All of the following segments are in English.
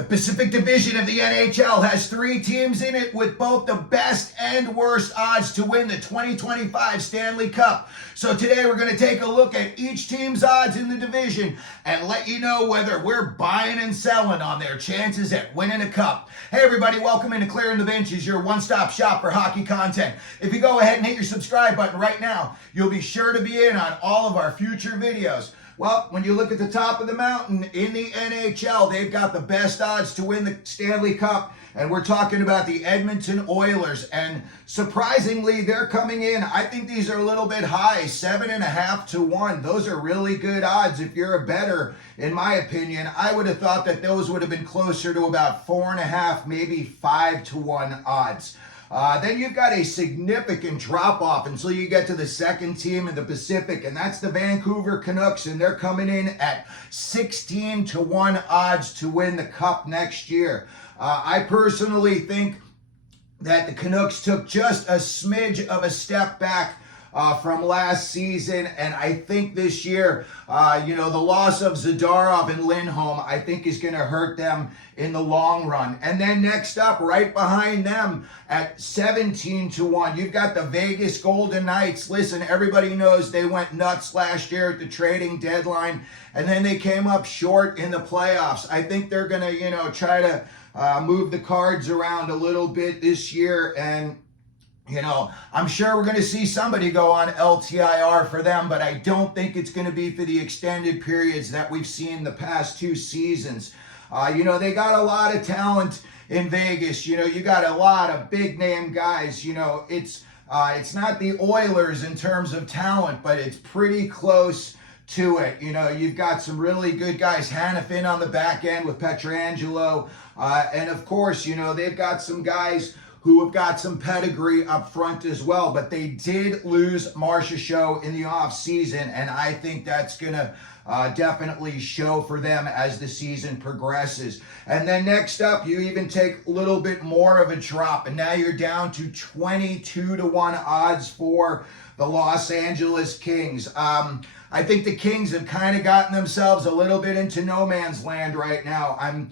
The Pacific Division of the NHL has 3 teams in it with both the best and worst odds to win the 2025 Stanley Cup. So today we're going to take a look at each team's odds in the division and let you know whether we're buying and selling on their chances at winning a cup. Hey everybody, welcome into Clearing the Benches, your one-stop shop for hockey content. If you go ahead and hit your subscribe button right now, you'll be sure to be in on all of our future videos. Well, when you look at the top of the mountain in the NHL, they've got the best odds to win the Stanley Cup, and we're talking about the Edmonton Oilers, and surprisingly, they're coming in. I think these are a little bit high, 7.5 to 1. Those are really good odds if you're a bettor, in my opinion. I would have thought that those would have been closer to about 4.5, maybe 5 to 1 odds. Then you've got a significant drop-off until you get to the second team in the Pacific, and that's the Vancouver Canucks, and they're coming in at 16 to 1 odds to win the Cup next year. I personally think that the Canucks took just a smidge of a step back from last season, and I think this year, the loss of Zadorov and Lindholm, I think is going to hurt them in the long run. And then next up, right behind them at 17 to 1, you've got the Vegas Golden Knights. Listen, everybody knows they went nuts last year at the trading deadline, and then they came up short in the playoffs. I think they're going to, try to move the cards around a little bit this year, and I'm sure we're going to see somebody go on LTIR for them, but I don't think it's going to be for the extended periods that we've seen the past 2 seasons. They got a lot of talent in Vegas. You got a lot of big name guys. It's not the Oilers in terms of talent, but it's pretty close to it. You've got some really good guys. Hanifin on the back end with Pietrangelo. And of course, they've got some guys who have got some pedigree up front as well, but they did lose Marchessault in the offseason, and I think that's going to definitely show for them as the season progresses. And then next up, you even take a little bit more of a drop, and now you're down to 22 to 1 odds for the Los Angeles Kings. I think the Kings have kind of gotten themselves a little bit into no man's land right now. I'm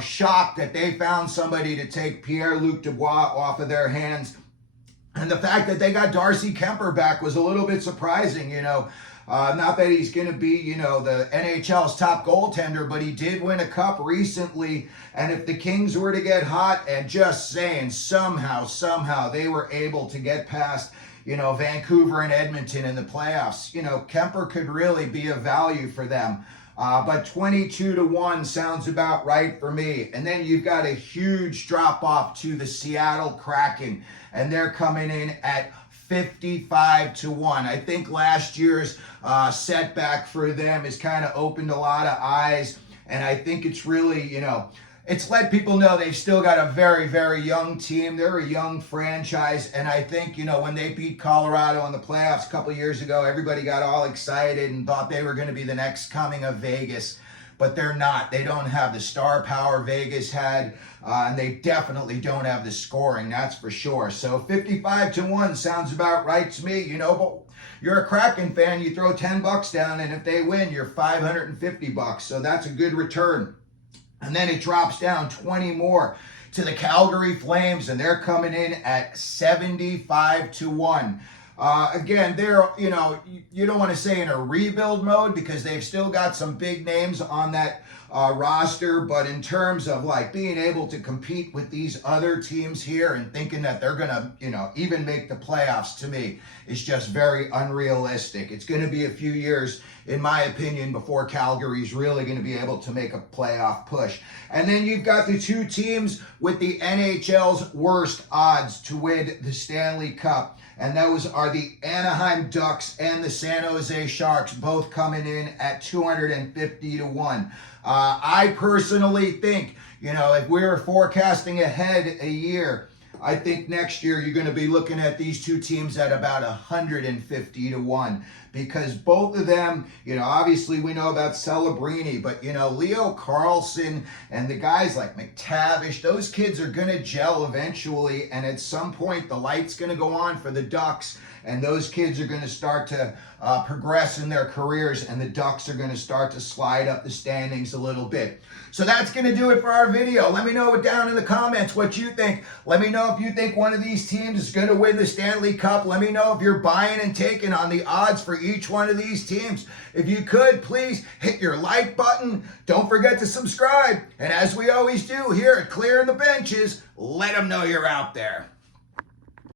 shocked that they found somebody to take Pierre-Luc Dubois off of their hands. And the fact that they got Darcy Kemper back was a little bit surprising, Not that he's going to be, the NHL's top goaltender, but he did win a cup recently. And if the Kings were to get hot, and just saying, somehow they were able to get past Vancouver and Edmonton in the playoffs, Kemper could really be a value for them. But 22 to 1 sounds about right for me. And then you've got a huge drop off to the Seattle Kraken, and they're coming in at 55 to 1. I think last year's setback for them has kind of opened a lot of eyes, and I think it's really, it's let people know they've still got a very, very young team. They're a young franchise, and I think, when they beat Colorado in the playoffs a couple years ago, everybody got all excited and thought they were going to be the next coming of Vegas, but they're not. They don't have the star power Vegas had, and they definitely don't have the scoring, that's for sure. So 55 to 1 sounds about right to me, but you're a Kraken fan, you throw $10 down, and if they win, you're $550, so that's a good return. And then it drops down 20 more to the Calgary Flames, and they're coming in at 75 to 1. Again, they're, you don't want to say in a rebuild mode because they've still got some big names on that roster, but in terms of being able to compete with these other teams here and thinking that they're going to, even make the playoffs, to me, is just very unrealistic. It's going to be a few years, in my opinion, before Calgary's really going to be able to make a playoff push. And then you've got the 2 teams with the NHL's worst odds to win the Stanley Cup, and those are the Anaheim Ducks and the San Jose Sharks, both coming in at 250 to 1. I personally think, if we were forecasting ahead a year, I think next year you're going to be looking at these 2 teams at about 150 to 1, because both of them, obviously we know about Celebrini, but Leo Carlson and the guys like McTavish, those kids are going to gel eventually, and at some point the light's going to go on for the Ducks, and those kids are going to start to progress in their careers, and the Ducks are going to start to slide up the standings a little bit. So that's going to do it for our video. Let me know down in the comments what you think. Let me know if you think one of these teams is going to win the Stanley Cup. Let me know if you're buying and taking on the odds for each one of these teams. If you could, please hit your like button. Don't forget to subscribe. And as we always do here at Clearing the Benches, let them know you're out there.